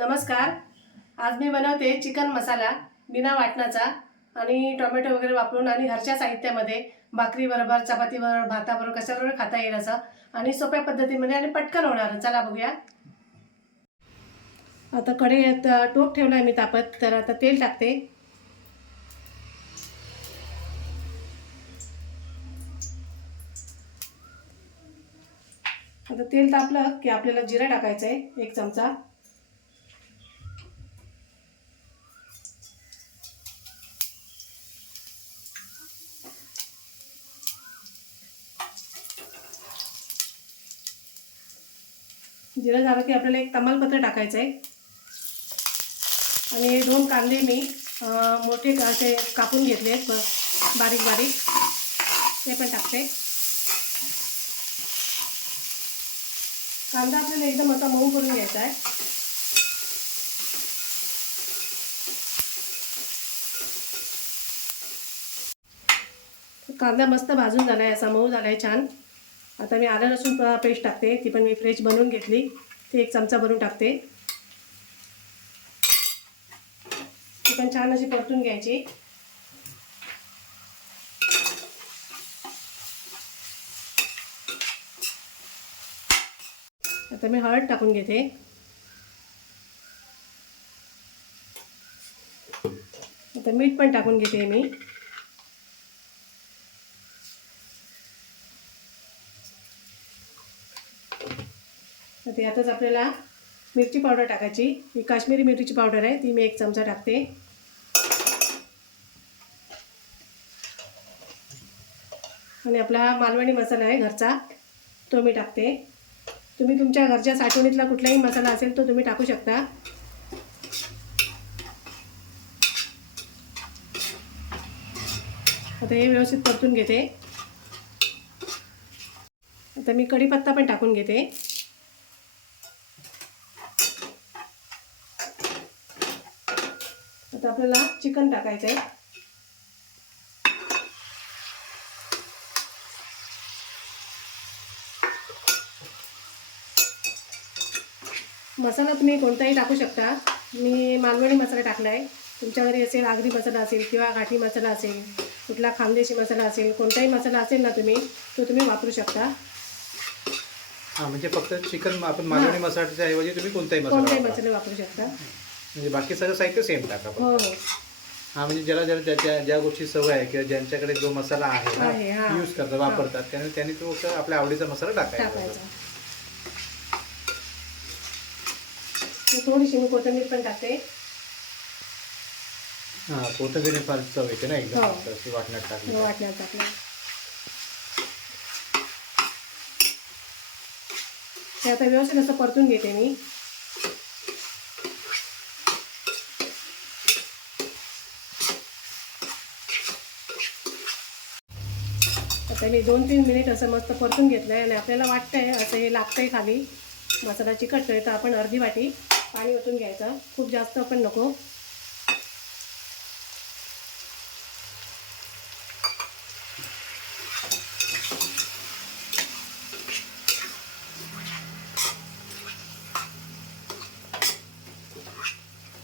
नमस्कार. आज मी बनवते चिकन मसाला बिना वाटणाचा आणि टोमॅटो वगैरे वापरून आणि घरच्या साहित्यामध्ये भाकरीबरोबर, चपातीबरोबर, भाताबरोबर कशाबरोबर खाता येईल असं आणि सोप्या पद्धतीमध्ये आणि पटकन होणार. चला बघूया. आता कढईत टोप ठेवला आहे मी तापत, तर आता तेल टाकते. आता तेल तापलं की आपल्याला जिरा टाकायचं आहे 1 चमचा. जिरं झालं की आपल्याला 1 तमालपत्र टाकायचं आहे आणि 2 कांदे मी मोठे असे कापून घेतले आहेत बारीक बारीक, ते पण टाकते. कांदा आपल्याला एकदम असा मऊ करून घ्यायचा आहे. कांदा मस्त भाजून झाला आहे, असा मऊ झाला आहे छान. आता मी आलं लसूण पेस्ट टाकते. ती पण मी फ्रेश बनवून घेतली, ती 1 चमचा भरून टाकते. ती पण छान अशी परतून घ्यायची. आता मी हळद टाकून घेते. आता मीठ पण टाकून घेते मी. आता यातच आपल्याला मिरची पावडर टाकायची. ही काश्मीरी मिरचीची पावडर आहे, ती मी 1 चमचा टाकते. आणि आपला मालवणी मसाला आहे घरचा, तो मी टाकते. तुम्ही तुमच्या घरच्या साठवणीतला कुठलाही मसाला असेल तो तुम्ही टाकू शकता. आता हे व्यवस्थित परतून घेते. आता मी कढीपत्ता पण टाकून घेते. आता आपल्याला चिकन टाकायचं आहे. मसाला तुम्ही कोणताही टाकू शकता. मी मालवणी मसाला टाकला आहे. तुमच्या घरी असेल आगरी मसाला असेल किंवा घाटी मसाला असेल, कुठला खानदेशी मसाला असेल, कोणताही मसाला असेल ना तो तुम्ही वापरू शकता. हां, म्हणजे फक्त चिकन आपण मालवणी मसाल्याच्या ऐवजी तुम्ही कोणताही मसाला वापरू शकता. म्हणजे बाकी सगळं साहित्य सेम टाका. हो. हां, म्हणजे ज्याला ज्या गोष्टी सवय आहे किंवा ज्यांच्याकडे जो मसाला आहे यूज करतात, वापरतात, त्यांनी तो आपल्या आवडीचा मसाला टाकायचा. थोडीशी मी कोथिंबीर पण टाकते. हां, कोथिंबीर फार चव येते ना एकदम वाटण्यात टाकलं. ते आता व्यवस्थित असं परतून घेते मी. आता मी 2-3 मिनिट असं मस्त परतून घेतलं आहे आणि आपल्याला वाटतंय असं हे लागतंय खाली मसाला चिकटतोय, तर आपण अर्धी वाटी पाणी ओतून घ्यायचं. खूप जास्त पण नको.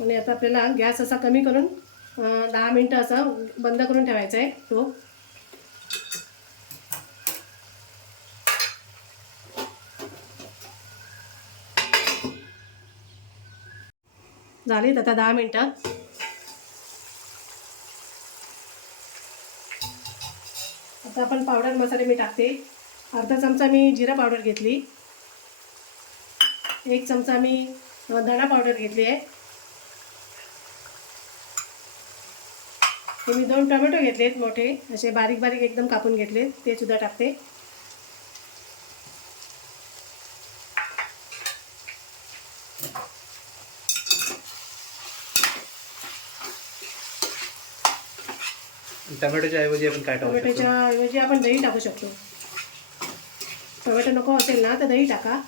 आणि आता आपल्याला गॅस असा कमी करून 10 मिनटं असं बंद करून ठेवायचा आहे. तो झालीत आता 10 मिनटं. आता आपण पावडर मसाले मी टाकते. अर्धा चमचा मी जिरा पावडर घेतली. 1 चमचा मी धणा पावडर घेतली आहे. मी 2 टोमॅटो घेतलेत मोठे असे बारीक बारीक एकदम कापून घेतले, ते सुद्धा टाकते. टोमॅटोच्या ऐवजी आपण काय टाकू शकतो? टोमॅटोच्या ऐवजी आपण दही टाकू शकतो. टोमॅटो नको असेल ना तर दही टाका.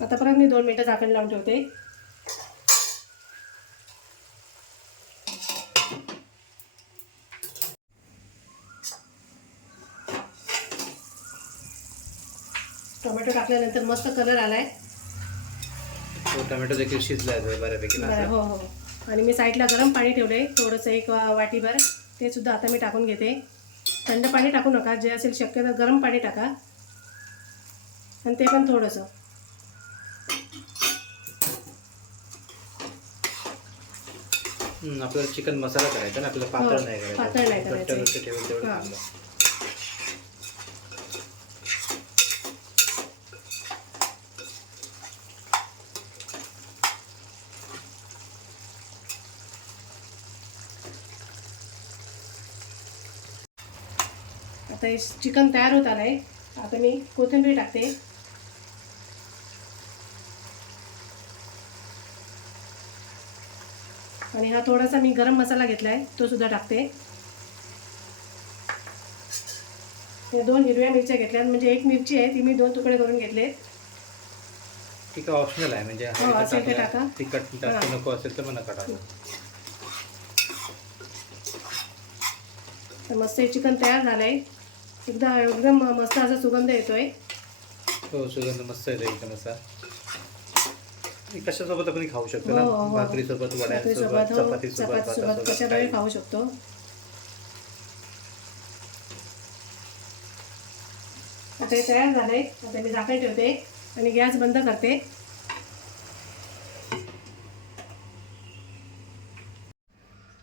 आता परत मी 2 मिनिटं झाकण लावून ठेवते. टाकल्यानंतर मस्त कलर आलाय. टोमॅटो देखील शिजलाय बऱ्यापैकी ना. हो हो. आणि मी साईडला गरम पाणी ठेवलंय थोडंसं, एक वाटीभर. ते सुद्धा आता मी टाकून घेते. थंड पाणी टाकू नका, जे असेल शक्यतो गरम पाणी टाका, आणि ते पण थोडंसं. आपल्याला चिकन मसाला करायचा ना, आपल्याला पातळ नाही करायचं. पातळ नाही करायचं. घट्ट ठेवून तेवढं चांगलं. आता हे चिकन तयार होत आलंय. आता मी कोथिंबीर टाकते. आणि हा थोडासा मी गरम मसाला घेतलाय, तो सुद्धा टाकते. हे 2 हिरव्या मिरच्या घेतल्यात, म्हणजे 1 मिरची आहे ती मी 2 तुकडे करून घेतले. ठीक आहे, ऑप्शनल आहे, म्हणजे असेल ते टाका. तिखट जास्त नको असेल तर मग नका टाका. तर मस्त हे चिकन तयार झालंय. एकदम मस्त असा सुगंध येतोय. हो, सुगंध मस्त येतो एकदम असा. कशासोबत आपण खाऊ शकतो ना, भाकरीसोबत, वड्यांसोबत, चपातीसोबत, कशाबरोबर खाऊ शकतो. आता हे तयार झालंय. आता मी झाकण ठेवते आणि गॅस बंद करते.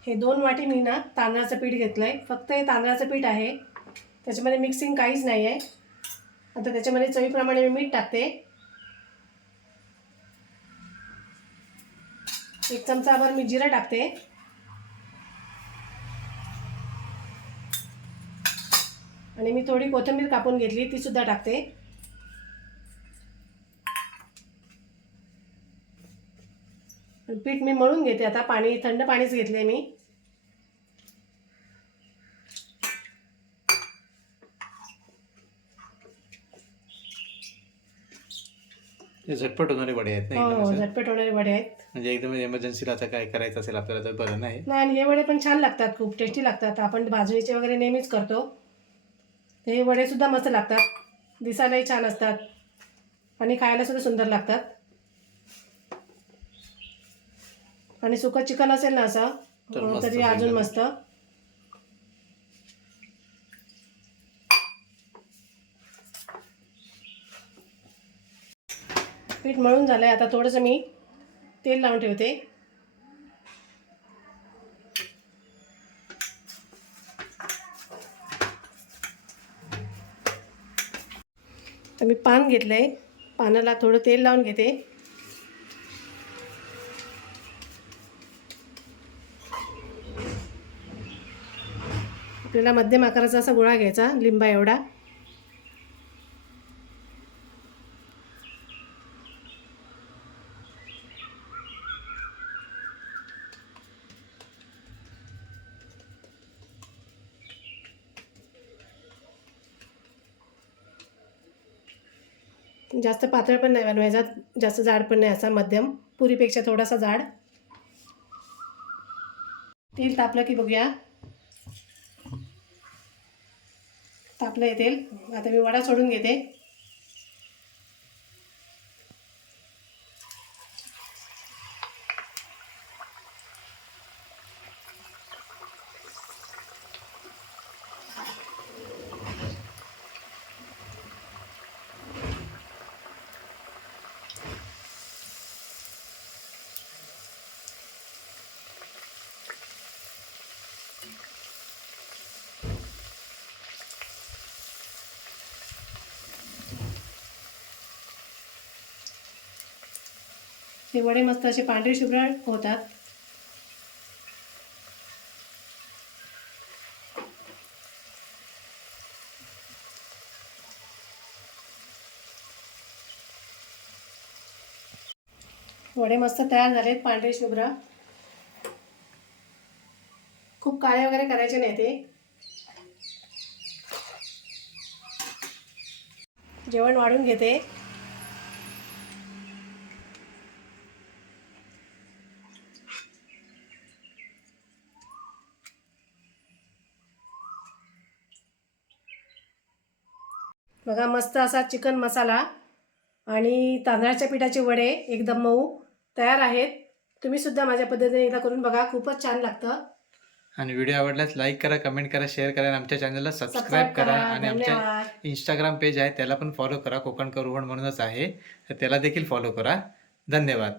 हे 2 वाटी मी ना तांदळाचं पीठ घेतलंय. फक्त हे तांदळाचं पीठ आहे, त्याच्यामध्ये मिक्सिंग काहीच नाही आहे. आता त्याच्यामध्ये चवीप्रमाणे मी मीठ टाकते. 1 चमचाभर मी जिरं टाकते. आणि मी थोडी कोथिंबीर कापून घेतली, ती सुद्धा टाकते. पीठ मी मळून घेते. आता थंड पाणीच घेतले मी. झटपट होणारे वडे आहेत ना. हो, झटपट होणारे वडे आहेत. म्हणजे एकदम इमर्जन्सीला आता काय करायचं असेल आपल्याला तर बरं नाही. आणि हे वडे पण छान लागतात, खूप टेस्टी लागतात. आपण भाजणीचे वगैरे नेहमीच करतो. हे वडे सुद्धा मस्त लागतात, दिसायलाही छान असतात आणि खायला सुद्धा सुंदर लागतात. आणि सुकं चिकन असेल ना असं तरी अजून मस्त. पीठ मळून झालंय. आता थोडंसं मी तेल लावून ठेवते. तर मी पान घेतलंय, पानाला थोडं तेल लावून घेते. आपल्याला मध्यम आकाराचा असा गोळा घ्यायचा, लिंबा एवढा. जास्त पातळ पण नाही बनवायचा, जास्त जाड पण नाही, असा मध्यम, पुरीपेक्षा थोडासा जाड. तेल तापलं की बघूया. तापलं आहे तेल. आता मी वडा सोडून घेते. हे वडे मस्त असे पांढरे शुभ्र होतात. वडे मस्त तयार झालेत, पांढरे शुभ्र. खूप काळे वगैरे करायचे नाही ते. जेवण वाढून घेते. बघा, मस्त असा चिकन मसाला आणि तांदळाच्या पिठाचे वडे एकदम मऊ तयार आहेत. तुम्ही सुद्धा माझ्या पद्धतीने एकदा करून बघा, खूपच छान लागतं. आणि व्हिडिओ आवडल्यास लाईक करा, कमेंट करा, शेअर करा आणि आमच्या चॅनलला सबस्क्राईब सबस्क्राईब करा. करा. आणि आमच्या धन्यवाद. इंस्टाग्राम पेज आहे त्याला पण फॉलो करा, कोकण करुवण म्हणूनच आहे, तर त्याला देखील फॉलो करा. धन्यवाद.